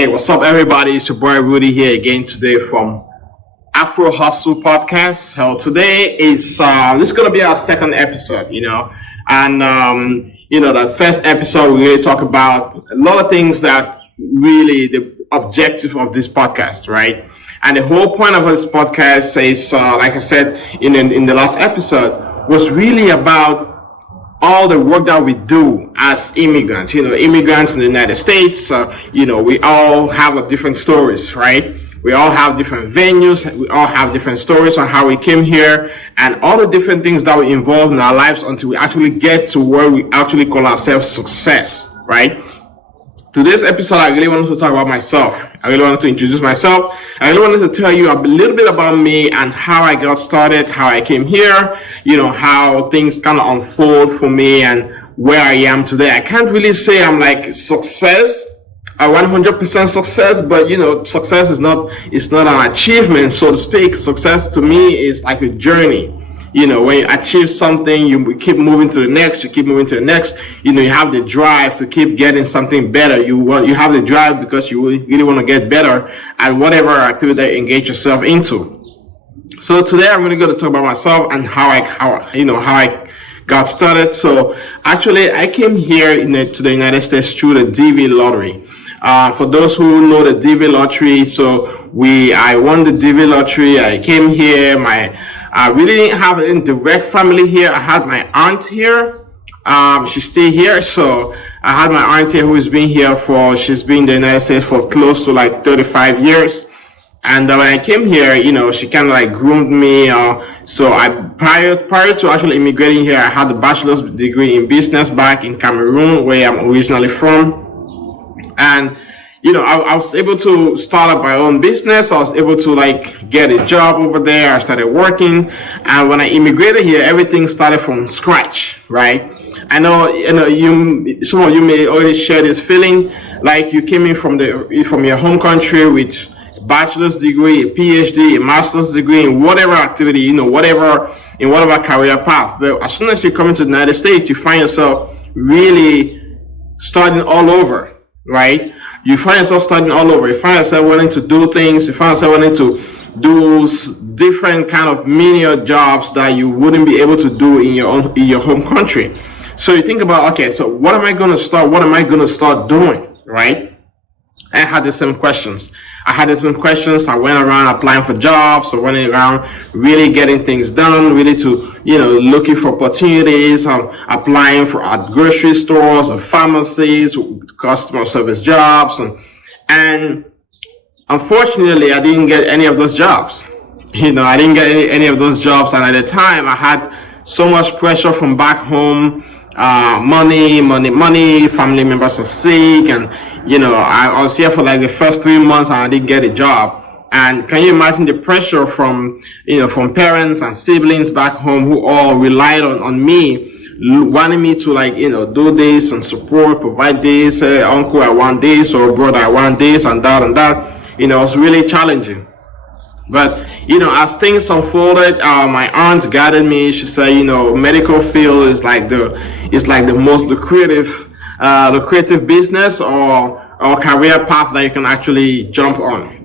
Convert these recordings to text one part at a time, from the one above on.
Hey, what's up, everybody? It's your boy Rudy here again today from Afro Hustle Podcast. So today is this is gonna be our second episode, and the first episode we really talk about a lot of things that really the objective of this podcast, right? And the whole point of this podcast is, like I said in the last episode, was really about all the work that we do as immigrants, immigrants in the United States. We all have different stories, right? We all have different venues. We all have different stories on how we came here and all the different things that we involve in our lives until we actually get to where we actually call ourselves success, right? Today's episode, I really wanted to talk about myself. I really wanted to introduce myself. I really wanted to tell you a little bit about me and how I got started, how I came here, how things kind of unfold for me and where I am today. I can't really say I'm like success, a 100% success, but success is not an achievement, so to speak. Success to me is like a journey. When you achieve something, you keep moving to the next, you have the drive to keep getting something better. You have the drive because you really want to get better at whatever activity you engage yourself into. So today I'm really going to talk about myself and how I got started. So actually I came here to the United States through the DV lottery. For those who know the DV lottery, I won the DV lottery. I came here. I really didn't have any direct family here. I had my aunt here. She's still here. So I had my aunt here she's been in the United States for close to like 35 years. And when I came here, she kind of like groomed me. So prior to actually immigrating here, I had a bachelor's degree in business back in Cameroon, where I'm originally from. And I was able to start up my own business. I was able to get a job over there. I started working. And when I immigrated here, everything started from scratch, right? I know, some of you may already share this feeling like you came in from your home country with a bachelor's degree, a PhD, a master's degree in whatever activity, in whatever career path. But as soon as you come into the United States, you find yourself really starting all over, right? You find yourself starting all over. You find yourself wanting to do things. You find yourself wanting to do different kind of menial jobs that you wouldn't be able to do in your home country. So you think about, okay, so what am I going to start doing, right? I had the same questions. I went around applying for jobs. I went around really getting things done, really to, looking for opportunities, applying at grocery stores or pharmacies, customer service jobs. And unfortunately, I didn't get any of those jobs. I didn't get any of those jobs. And at the time, I had so much pressure from back home, money, family members are sick, and I was here for like the first 3 months and I didn't get a job. And can you imagine the pressure from parents and siblings back home who all relied on me, wanting me to do this and support, provide this, uncle I want this, or brother I want this and that and that. It was really challenging. But as things unfolded, my aunt guided me. She said, medical field is like the most lucrative business or career path that you can actually jump on.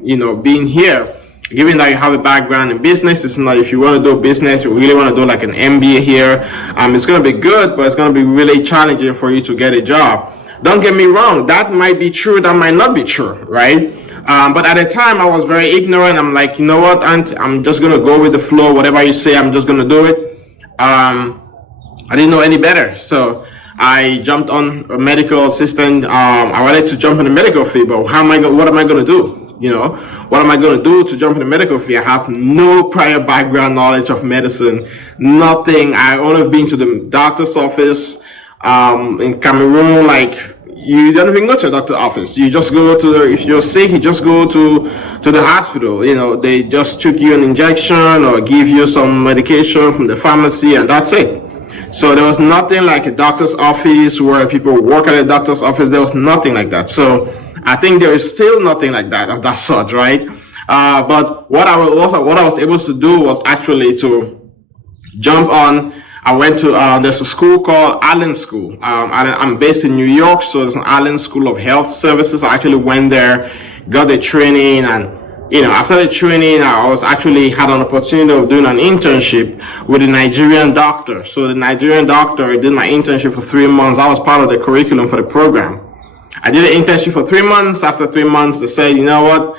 Being here, given that you have a background in business, it's not, if you want to do business, you really want to do like an MBA here, it's going to be good, but it's going to be really challenging for you to get a job. Don't get me wrong, that might be true, that might not be true, right? But at the time, I was very ignorant. I'm like, you know what, aunt, I'm just going to go with the flow. Whatever you say, I'm just going to do it. I didn't know any better. So I jumped on a medical assistant. I wanted to jump in the medical field, but what am I going to do? What am I going to do to jump in the medical field? I have no prior background knowledge of medicine, nothing. I only been to the doctor's office, in Cameroon, you don't even go to a doctor's office. You just go if you're sick, you just go to the hospital. They just took you an injection or give you some medication from the pharmacy, and that's it. So there was nothing like a doctor's office where people work at a doctor's office. There was nothing like that. So I think there is still nothing like that of that sort, right? But what I was able to do was actually to jump on I went to, there's a school called Allen School. I'm based in New York, so there's an Allen School of Health Services. I actually went there, got the training, and after the training, I was actually had an opportunity of doing an internship with a Nigerian doctor. So the Nigerian doctor did my internship for 3 months. I was part of the curriculum for the program. I did an internship for 3 months. After 3 months, they said, you know what,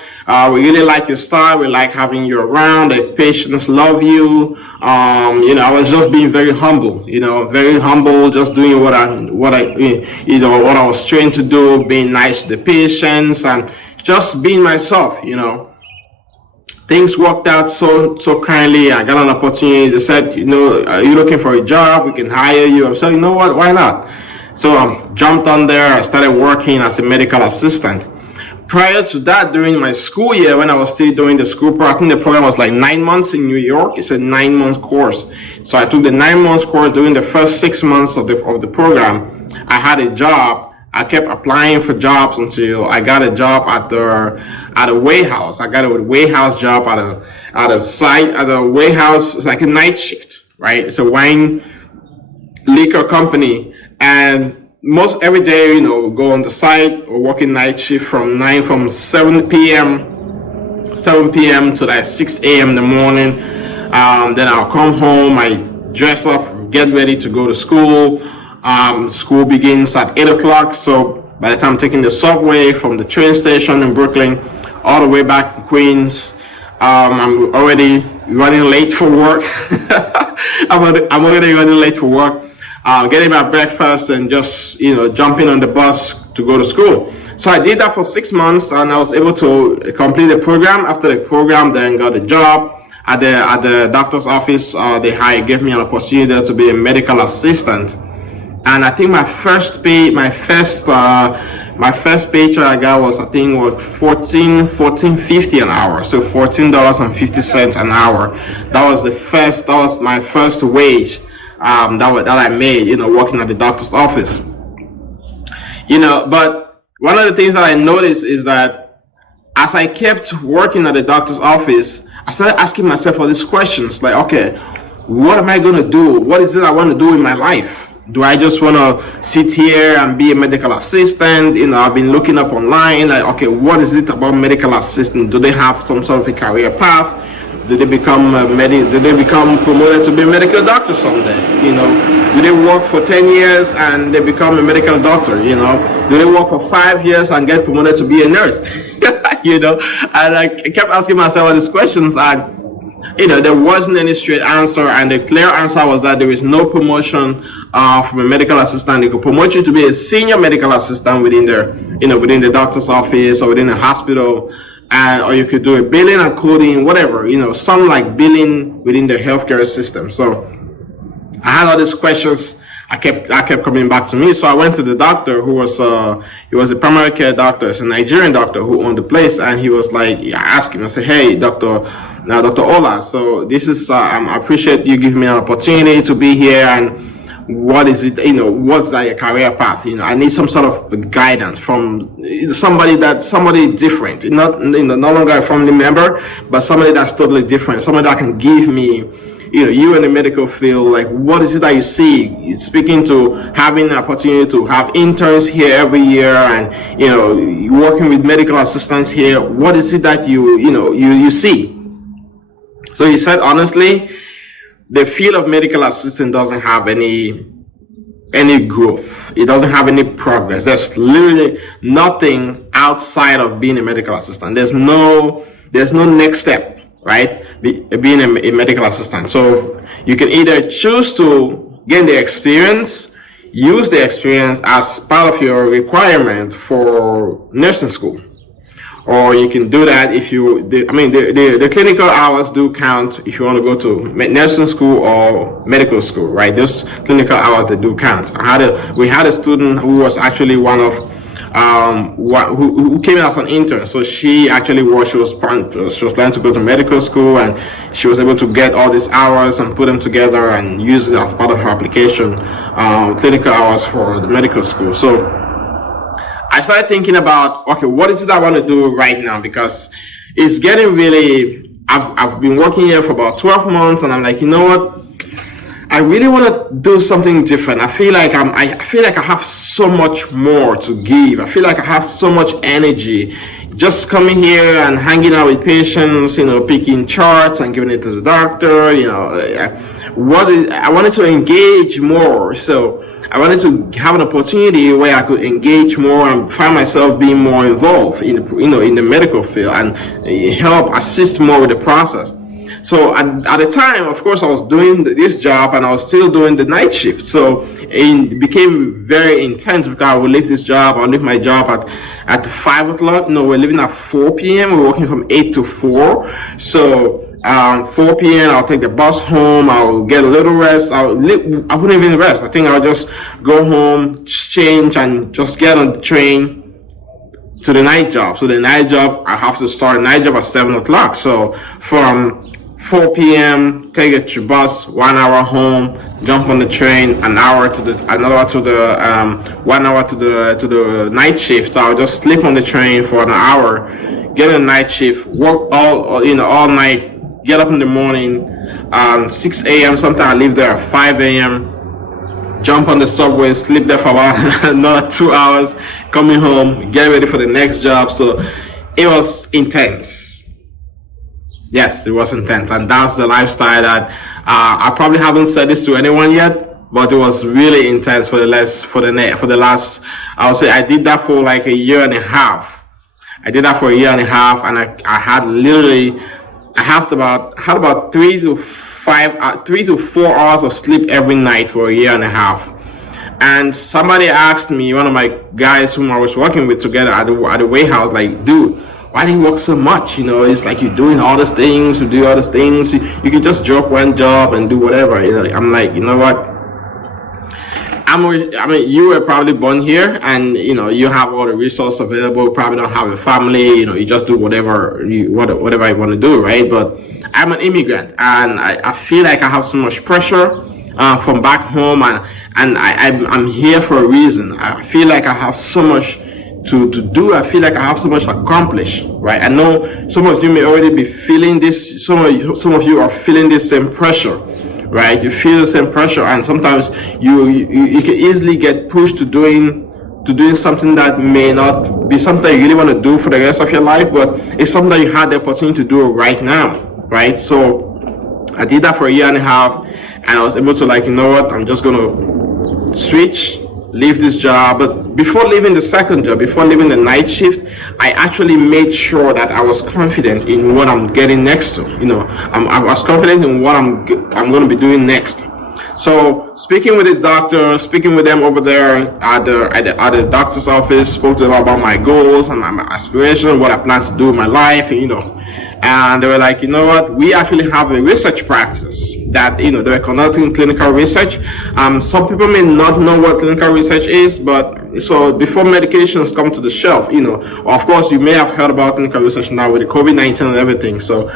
we really like your style. We like having you around. The patients love you. I was just being very humble, just doing what I was trained to do, being nice to the patients and just being myself, Things worked out so kindly. I got an opportunity. They said, are you looking for a job? We can hire you. I said, you know what? Why not? So I jumped on there. I started working as a medical assistant. Prior to that, during my school year, when I was still doing the school program, I think the program was like 9 months in New York. It's a 9-month course. So I took the 9-month course. During the first 6 months of the program, I had a job. I kept applying for jobs until I got a job at a warehouse. I got a warehouse job at a warehouse. It's like a night shift, right? It's a wine liquor company, and most every day, go on the site or working night shift from 7 p.m. to like 6 a.m. in the morning. Then I'll come home, I dress up, get ready to go to school. School begins at 8 o'clock. So by the time I'm taking the subway from the train station in Brooklyn all the way back to Queens, I'm already running late for work. I'm already running late for work. Getting my breakfast and just, jumping on the bus to go to school. So I did that for 6 months, and I was able to complete the program. After the program, then got a job at the doctor's office. They gave me an opportunity to be a medical assistant. And I think my first paycheck I got was $14.50 an hour. So $14.50 an hour. That was my first wage that I made, working at the doctor's office. But one of the things that I noticed is that as I kept working at the doctor's office, I started asking myself all these questions like, okay, what am I going to do? What is it I want to do in my life? Do I just want to sit here and be a medical assistant? I've been looking up online, like, okay, what is it about medical assistant? Do they have some sort of a career path? Do they become promoted to be a medical doctor someday? Do they work for 10 years and they become a medical doctor? Do they work for 5 years and get promoted to be a nurse? And I kept asking myself all these questions, and there wasn't any straight answer, and the clear answer was that there is no promotion from a medical assistant. They could promote you to be a senior medical assistant within the doctor's office or within a hospital, or you could do a billing and coding, whatever, some like billing within the healthcare system. So I had all these questions. I kept coming back to me. So I went to the doctor who was he was a primary care doctor. It's a Nigerian doctor who owned the place, and he was like, I asked him, I said, hey, Dr. Ola, so this is, I appreciate you giving me an opportunity to be here, and what is it, what's like a career path? I need some sort of guidance from somebody different, not, no longer a family member, but somebody that's totally different, somebody that can give me, you in the medical field, like, what is it that you see? Speaking to having an opportunity to have interns here every year, and, working with medical assistants here, what is it that you see? So he said, honestly, the field of medical assistant doesn't have any growth. It doesn't have any progress. There's literally nothing outside of being a medical assistant. There's no next step, right? Being a medical assistant. So you can either choose to gain the experience, use the experience as part of your requirement for nursing school. Or you can do that if the clinical hours do count if you want to go to nursing school or medical school, right? Those clinical hours, they do count. We had a student who was actually one of who came in as an intern. So she was planning to go to medical school, and she was able to get all these hours and put them together and use it as part of her application, clinical hours for the medical school. So I started thinking about, okay, what is it I want to do right now? Because it's getting really, I've been working here for about 12 months, and I'm like, you know what? I really want to do something different. I feel like I feel like I have so much more to give. I feel like I have so much energy. Just coming here and hanging out with patients, picking charts and giving it to the doctor. I wanted to engage more. So I wanted to have an opportunity where I could engage more and find myself being more involved in the medical field and help assist more with the process. So at the time, of course, I was doing this job and I was still doing the night shift. So it became very intense because I would leave this job. I'll leave my job at 5 o'clock. No, we're leaving at 4 p.m. We're working from 8 to 4. So 4 p.m. I'll take the bus home. I'll get a little rest. I wouldn't even rest. I think I'll just go home, change, and just get on the train to the night job. So the night job, I have to start a night job at 7 o'clock. So from 4 p.m., take a bus, 1 hour home, jump on the train, an hour to the 1 hour to the night shift. So I'll just sleep on the train for an hour, get a night shift, work all night, get up in the morning, 6 a.m. Sometimes I leave there at 5 a.m., jump on the subway, sleep there for about another 2 hours, coming home, get ready for the next job. So it was intense. Yes, it was intense, and that's the lifestyle that I probably haven't said this to anyone yet, but it was really intense for the last. I would say I did that for like a year and a half. I did that for a year and a half, and I had about 3 to 4 hours of sleep every night for a year and a half. And somebody asked me, one of my guys whom I was working with together at the warehouse, like, dude, why do you work so much? It's like you're doing all these things, you do all these things. You can just drop one job and do whatever. I'm like, you know what? You were probably born here, and you have all the resources available. Probably don't have a family. You just do whatever you want to do, right? But I'm an immigrant, and I feel like I have so much pressure from back home, and I'm here for a reason. I feel like I have so much to do. I feel like I have so much accomplished, right? I know some of you may already be feeling this. Some of you are feeling this same pressure, right? You feel the same pressure, and sometimes you can easily get pushed to doing something that may not be something you really want to do for the rest of your life, but it's something that you had the opportunity to do right now, right? So I did that for a year and a half, and I was able to, like, you know what? I'm just gonna switch, leave this job. But before leaving the second job, before leaving the night shift, I actually made sure that I was confident in what I'm getting next to. I was confident in what I'm going to be doing next. So speaking with his doctor, speaking with them over there at the doctor's office, spoke to them about my goals and my aspirations, what I plan to do in my life, and they were like, you know what, we actually have a research practice that, they were conducting clinical research. Some people may not know what clinical research is, but so before medications come to the shelf, of course, you may have heard about clinical research now with the COVID-19 and everything. So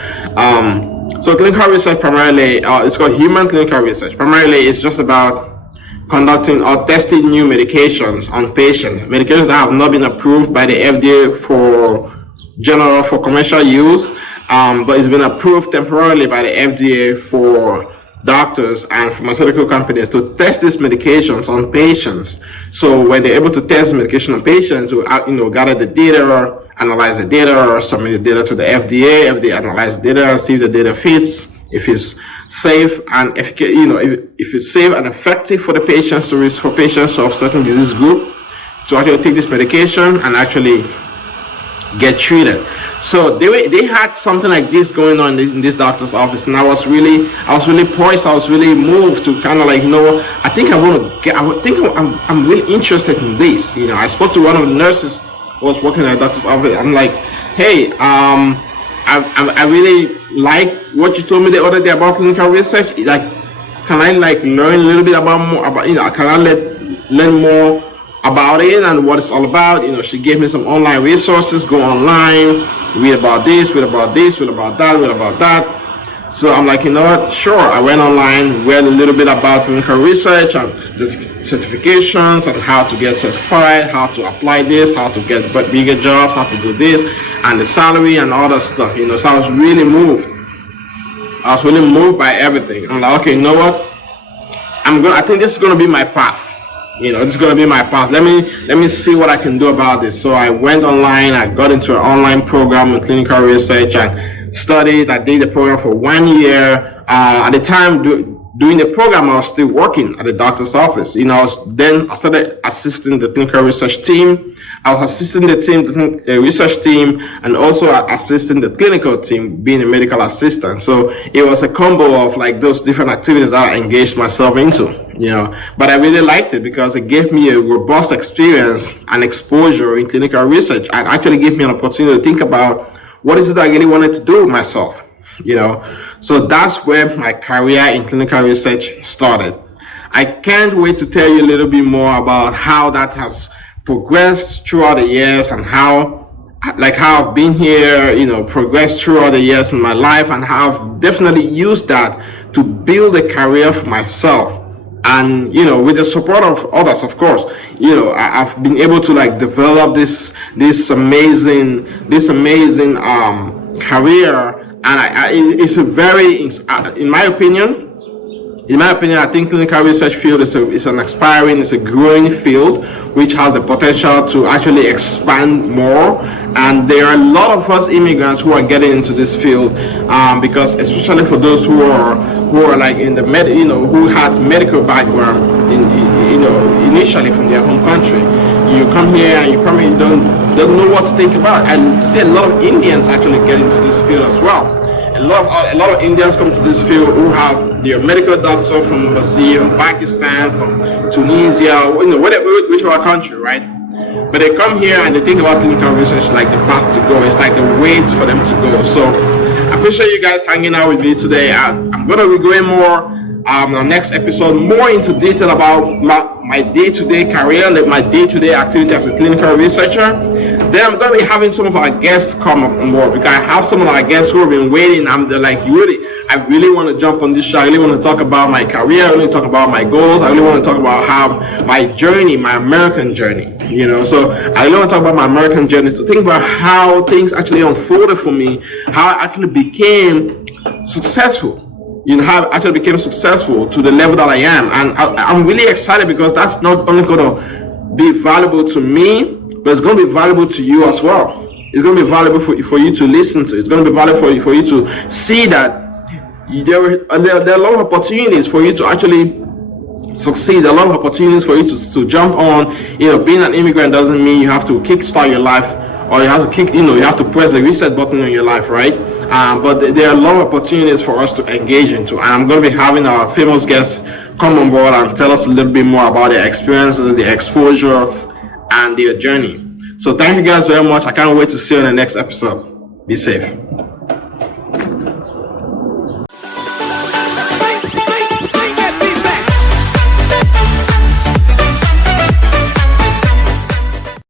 clinical research primarily, it's called human clinical research. Primarily, it's just about conducting or testing new medications on patients. Medications that have not been approved by the FDA for commercial use, but it's been approved temporarily by the FDA for doctors and pharmaceutical companies to test these medications on patients. So when they're able to test medication on patients, we gather the data, analyze the data, or submit the data to the FDA. FDA analyze the data, see if the data fits, if it's safe and if it's safe and effective for the patients for patients of certain disease group to actually take this medication and actually get treated. So they had something like this going on in this doctor's office, and I was really poised. I was really moved to kind of like, I'm really interested in this. I spoke to one of the nurses who was working at the doctor's office. I'm like, hey, I really like what you told me the other day about clinical research. Like, can I learn a little bit can I learn more about it and what it's all about? She gave me some online resources. Go online, read about this, read about this, read about that, read about that. So I'm like, sure. I went online, read a little bit about clinical research and the certifications and how to get certified, how to apply this, how to get bigger jobs, how to do this, and the salary and all that stuff. So I was really moved. I was really moved by everything. I'm like, okay, I think this is gonna be my path. This is gonna be my path. Let me see what I can do about this. So I went online. I got into an online program in clinical research and studied. I did the program for 1 year. At the time, doing the program, I was still working at the doctor's office. Then I started assisting the clinical research team. I was assisting the research team, and also assisting the clinical team, being a medical assistant. So it was a combo of like those different activities that I engaged myself into. But I really liked it because it gave me a robust experience and exposure in clinical research, and actually gave me an opportunity to think about what is it I really wanted to do with myself. So that's where my career in clinical research started. I can't wait to tell you a little bit more about how that has progressed throughout the years, and how I've been here, progressed throughout the years in my life, and how I've definitely used that to build a career for myself. And with the support of others, of course, I've been able to develop this amazing career. And it's a very, in my opinion, I think clinical research field is it's a growing field, which has the potential to actually expand more. And there are a lot of us immigrants who are getting into this field, because especially for those who are like in the who had medical background initially from their home country. You come here and you probably don't know what to think about. And see a lot of Indians actually get into this field as well. A lot of Indians come to this field who have their medical doctor from overseas, from Pakistan, from Tunisia, whichever country, right? But they come here and they think about clinical research like the path to go. It's like the way for them to go. So I appreciate you guys hanging out with me today. I'm going to be going more in the next episode, more into detail about my day-to-day career, like my day-to-day activity as a clinical researcher. Then I'm going to be having some of our guests come on board, because I have some of our guests who have been waiting. They're like, Rudy, I really want to jump on this show. I really want to talk about my career. I really want to talk about my goals. I really want to talk about how my journey, my American journey, So I really want to talk about my American journey, to think about how things actually unfolded for me, how I actually became successful. How I actually became successful to the level that I am. And I'm really excited, because that's not only going to be valuable to me, but it's going to be valuable to you as well. It's going to be valuable for you to listen to. It's going to be valuable for you to see that there are a lot of opportunities for you to actually succeed. A lot of opportunities for you to jump on. Being an immigrant doesn't mean you have to kickstart your life, or you have to you have to press the reset button on your life, right? But there are a lot of opportunities for us to engage into. And I'm going to be having our famous guests come on board and tell us a little bit more about their experiences, their exposure, and their journey. So thank you guys very much. I can't wait to see you in the next episode. Be safe.